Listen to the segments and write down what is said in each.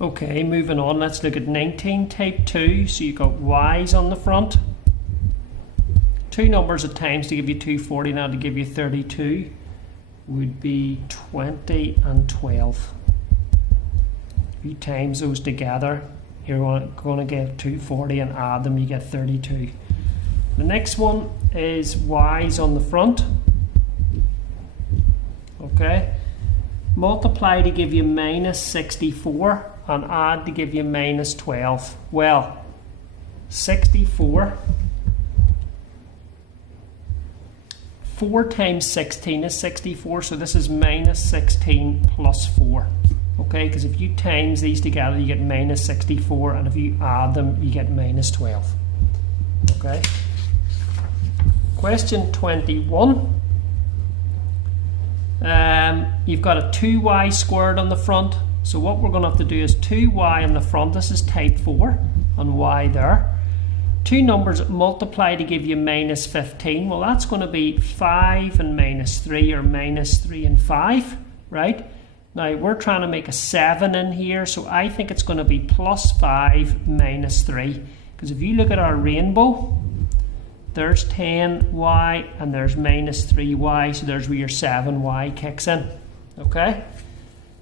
Okay, moving on, let's look at 19 type 2. So you've got y's on the front. Two numbers at times to give you 240, now to give you 32 would be 20 and 12. If you times those together, you're going to get 240, and add them, you get 32. The next one is y's on the front. Okay, multiply to give you minus 64 and add to give you minus 12. Well, 64, 4 times 16 is 64, so this is minus 16 plus 4. Okay, because if you times these together, you get minus 64, and if you add them, you get minus 12. Okay. Question 21. You've got a 2y squared on the front. So what we're going to have to do is 2y on the front. This is type 4, and y there. Two numbers that multiply to give you minus 15. Well, that's going to be 5 and minus 3, or minus 3 and 5, right? Now, we're trying to make a 7 in here, so I think it's going to be plus 5 minus 3. Because if you look at our rainbow, there's 10y and there's minus 3y, so there's where your 7y kicks in. Okay?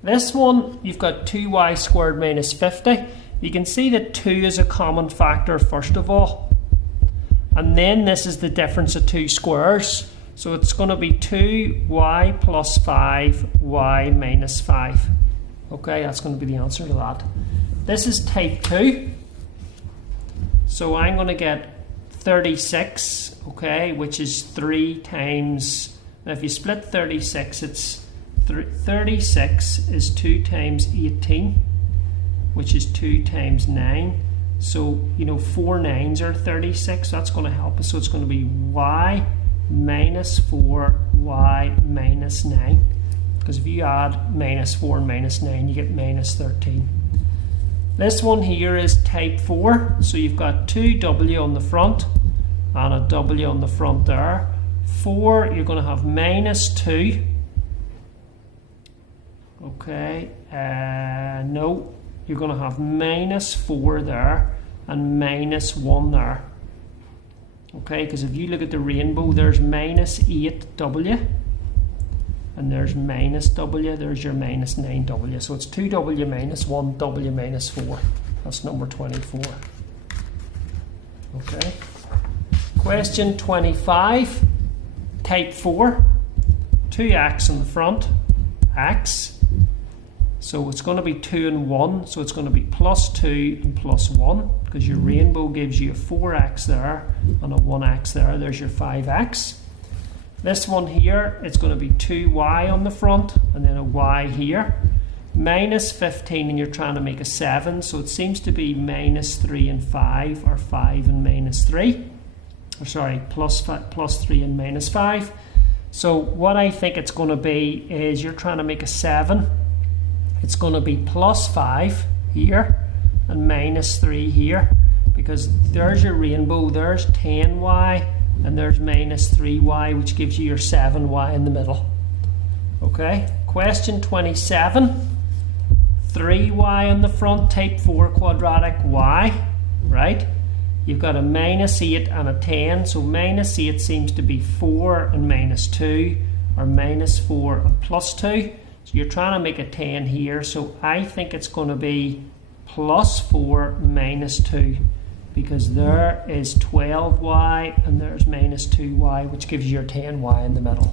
This one, you've got 2y squared minus 50. You can see that 2 is a common factor first of all. And then this is the difference of two squares. So it's going to be 2y plus 5y minus 5. Okay, that's going to be the answer to that. This is type 2. So I'm going to get 36, okay, which is 3 times, now if you split 36, it's 36 is 2 times 18, which is 2 times 9. So, you know, 4 9s are 36, so that's going to help us. So it's going to be y minus 4, y minus 9. Because if you add minus 4 and minus 9, you get minus 13. This one here is type 4, so you've got 2w on the front and a w on the front there. 4, you're going to have minus 2. Okay, no, you're going to have minus 4 there and minus 1 there. Okay, because if you look at the rainbow, there's minus 8w. And there's minus w, there's your minus 9w. So it's 2w minus 1, w minus 4. That's number 24. Okay. Question 25, type 4. 2x in the front, x. So it's going to be 2 and 1, so it's going to be plus 2 and plus 1, because your rainbow gives you a 4x there and a 1x there. There's your 5x. This one here, it's going to be 2y on the front and then a y here. Minus 15, and you're trying to make a 7, so it seems to be minus 3 and 5, or 5 and minus 3. Or sorry, plus 3 and minus 5. So what I think it's going to be is you're trying to make a 7. It's going to be plus 5 here and minus 3 here, because there's your rainbow, there's 10y. And there's minus 3y, which gives you your 7y in the middle. Okay, question 27. 3y on the front, type 4 quadratic y, right? You've got a minus 8 and a 10, so minus 8 seems to be 4 and minus 2, or minus 4 and plus 2. So you're trying to make a 10 here, so I think it's going to be plus 4 minus 2. Because there is 12y and there's minus 2y, which gives you your 10y in the middle.